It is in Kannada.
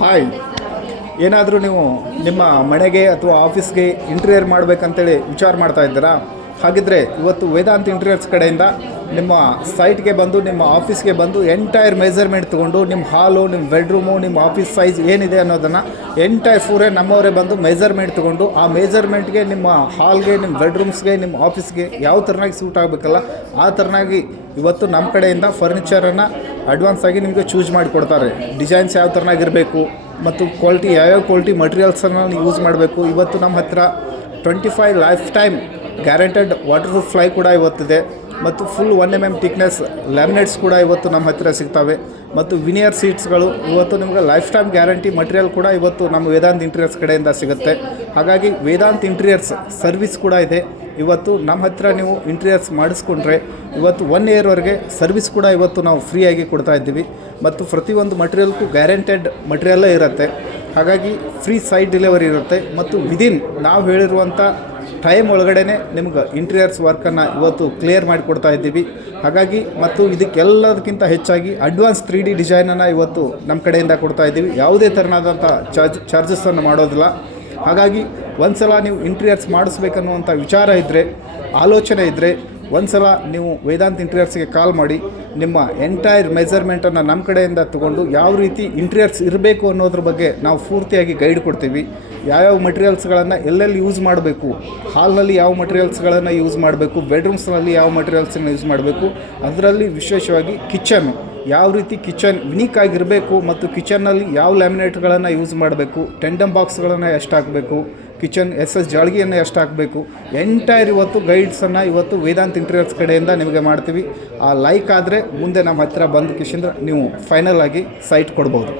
ಹಾಯ್, ಏನಾದರೂ ನೀವು ನಿಮ್ಮ ಮನೆಗೆ ಅಥವಾ ಆಫೀಸ್ಗೆ ಇಂಟೀರಿಯರ್ ಮಾಡಬೇಕಂತೇಳಿ ವಿಚಾರ ಮಾಡ್ತಾ ಇದ್ದೀರಾ? ಹಾಗಿದ್ದರೆ ಇವತ್ತು ವೇದಾಂತ್ ಇಂಟೀರಿಯರ್ಸ್ ಕಡೆಯಿಂದ ನಿಮ್ಮ ಸೈಟ್ಗೆ ಬಂದು, ನಿಮ್ಮ ಆಫೀಸ್ಗೆ ಬಂದು ಎಂಟೈರ್ ಮೆಜರ್ಮೆಂಟ್ ತೊಗೊಂಡು ನಿಮ್ಮ ಹಾಲು, ನಿಮ್ಮ ಬೆಡ್ರೂಮು, ನಿಮ್ಮ ಆಫೀಸ್ ಸೈಜ್ ಏನಿದೆ ಅನ್ನೋದನ್ನು ಎಂಟೈರ್ ಫೂರೇ ನಮ್ಮವರೇ ಬಂದು ಮೆಜರ್ಮೆಂಟ್ ತೊಗೊಂಡು ಆ ಮೆಜರ್ಮೆಂಟ್ಗೆ ನಿಮ್ಮ ಹಾಲ್ಗೆ, ನಿಮ್ಮ ಬೆಡ್ರೂಮ್ಸ್ಗೆ, ನಿಮ್ಮ ಆಫೀಸ್ಗೆ ಯಾವ ಥರನಾಗಿ ಸೂಟ್ ಆಗಬೇಕಲ್ಲ ಆ ಥರನಾಗಿ ಇವತ್ತು ನಮ್ಮ ಕಡೆಯಿಂದ ಫರ್ನಿಚರನ್ನು ಅಡ್ವಾನ್ಸ್ ಆಗಿ ನಿಮಗೆ ಚೂಸ್ ಮಾಡಿ ಕೊಡ್ತಾರೆ. ಡಿಸೈನ್ಸ್ ಯಾವ ಥರನಾಗಿರಬೇಕು ಮತ್ತು ಕ್ವಾಲಿಟಿ ಯಾವ್ಯಾವ ಕ್ವಾಲಿಟಿ ಮಟೀರಿಯಲ್ಸನ್ನು ಯೂಸ್ ಮಾಡಬೇಕು. ಇವತ್ತು ನಮ್ಮ ಹತ್ರ 25 life time guaranteed water proof fly ಕೂಡ ಇವತ್ತಿದೆ ಮತ್ತು ಫುಲ್ 1 mm ಥಿಕ್ನೆಸ್ ಲ್ಯಾಮಿನೇಟ್ಸ್ ಕೂಡ ಇವತ್ತು ನಮ್ಮ ಹತ್ತಿರ ಸಿಗ್ತವೆ ಮತ್ತು ವಿನಿಯರ್ ಸೀಟ್ಸ್ಗಳು ಇವತ್ತು ನಿಮಗೆ ಲೈಫ್ ಟೈಮ್ ಗ್ಯಾರಂಟಿ ಮಟೀರಿಯಲ್ ಕೂಡ ಇವತ್ತು ನಮ್ಮ ವೇದಾಂತ್ ಇಂಟೀರಿಯರ್ಸ್ ಕಡೆಯಿಂದ ಸಿಗುತ್ತೆ. ಹಾಗಾಗಿ ವೇದಾಂತ್ ಇಂಟೀರಿಯರ್ಸ್ ಸರ್ವಿಸ್ ಕೂಡ ಇದೆ. ಇವತ್ತು ನಮ್ಮ ಹತ್ತಿರ ನೀವು ಇಂಟೀರಿಯರ್ಸ್ ಮಾಡಿಸ್ಕೊಂಡ್ರೆ ಇವತ್ತು 1 ಇಯರ್ವರೆಗೆ ಸರ್ವಿಸ್ ಕೂಡ ಇವತ್ತು ನಾವು ಫ್ರೀಯಾಗಿ ಕೊಡ್ತಾ ಇದ್ದೀವಿ ಮತ್ತು ಪ್ರತಿಯೊಂದು ಮಟೀರಿಯಲ್ಗೂ ಗ್ಯಾರಂಟೆಡ್ ಮಟೀರಿಯಲ್ಲೇ ಇರುತ್ತೆ. ಹಾಗಾಗಿ ಫ್ರೀ ಸೈಟ್ ಡೆಲಿವರಿ ಇರುತ್ತೆ ಮತ್ತು ವಿದಿನ್ ನಾವು ಹೇಳಿರುವಂಥ ಟೈಮ್ ಒಳಗಡೆ ನಿಮ್ಗೆ ಇಂಟೀರಿಯರ್ಸ್ ವರ್ಕನ್ನು ಇವತ್ತು ಕ್ಲಿಯರ್ ಮಾಡಿಕೊಡ್ತಾ ಇದ್ದೀವಿ. ಹಾಗಾಗಿ ಮತ್ತು ಇದಕ್ಕೆಲ್ಲದಕ್ಕಿಂತ ಹೆಚ್ಚಾಗಿ ಅಡ್ವಾನ್ಸ್ 3D ಡಿಸೈನನ್ನು ಇವತ್ತು ನಮ್ಮ ಕಡೆಯಿಂದ ಕೊಡ್ತಾ ಇದ್ದೀವಿ. ಯಾವುದೇ ಥರನಾದಂಥ ಚಾರ್ಜಸ್ಸನ್ನು ಮಾಡೋದಿಲ್ಲ. ಹಾಗಾಗಿ ಒಂದು ಸಲ ನೀವು ಇಂಟೀರಿಯರ್ಸ್ ಮಾಡಿಸ್ಬೇಕನ್ನುವಂಥ ವಿಚಾರ ಇದ್ದರೆ, ಆಲೋಚನೆ ಇದ್ದರೆ ಒಂದು ಸಲ ನೀವು ವೇದಾಂತ್ ಇಂಟೀರಿಯರ್ಸ್ಗೆ ಕಾಲ್ ಮಾಡಿ ನಿಮ್ಮ ಎಂಟೈರ್ ಮೆಜರ್ಮೆಂಟನ್ನು ನಮ್ಮ ಕಡೆಯಿಂದ ತೊಗೊಂಡು ಯಾವ ರೀತಿ ಇಂಟೀರಿಯರ್ಸ್ ಇರಬೇಕು ಅನ್ನೋದ್ರ ಬಗ್ಗೆ ನಾವು ಪೂರ್ತಿಯಾಗಿ ಗೈಡ್ ಕೊಡ್ತೀವಿ. ಯಾವ್ಯಾವ ಮಟೀರಿಯಲ್ಸ್ಗಳನ್ನು ಎಲ್ಲೆಲ್ಲಿ ಯೂಸ್ ಮಾಡಬೇಕು, ಹಾಲ್ನಲ್ಲಿ ಯಾವ ಮಟೀರಿಯಲ್ಸ್ಗಳನ್ನು ಯೂಸ್ ಮಾಡಬೇಕು, ಬೆಡ್ರೂಮ್ಸ್ನಲ್ಲಿ ಯಾವ ಮಟೀರಿಯಲ್ಸನ್ನು ಯೂಸ್ ಮಾಡಬೇಕು, ಅದರಲ್ಲಿ ವಿಶೇಷವಾಗಿ ಕಿಚನ್ ಯಾವ ರೀತಿ ಕಿಚನ್ ಯುನೀಕ್ ಆಗಿರಬೇಕು ಮತ್ತು ಕಿಚನ್ನಲ್ಲಿ ಯಾವ ಲ್ಯಾಮಿನೇಟ್ಗಳನ್ನು ಯೂಸ್ ಮಾಡಬೇಕು, ಟೆಂಡಮ್ ಬಾಕ್ಸ್ಗಳನ್ನು ಎಷ್ಟು ಹಾಕಬೇಕು, ಕಿಚನ್ SS ಜಾಳ್ಗಿಯನ್ನು ಎಷ್ಟು ಹಾಕಬೇಕು, ಎಂಟೈರ್ ಇವತ್ತು ಗೈಡ್ಸನ್ನು ಇವತ್ತು ವೇದಾಂತ್ ಇಂಟೀರಿಯರ್ಸ್ ಕಡೆಯಿಂದ ನಿಮಗೆ ಮಾಡ್ತೀವಿ. ಆ ಲೈಕ್ ಆದರೆ ಮುಂದೆ ನಮ್ಮ ಹತ್ತಿರ ಬಂದು ಕಿಶಿಂದ ನೀವು ಫೈನಲ್ ಆಗಿ ಸೈಟ್ ಕೊಡ್ಬೋದು.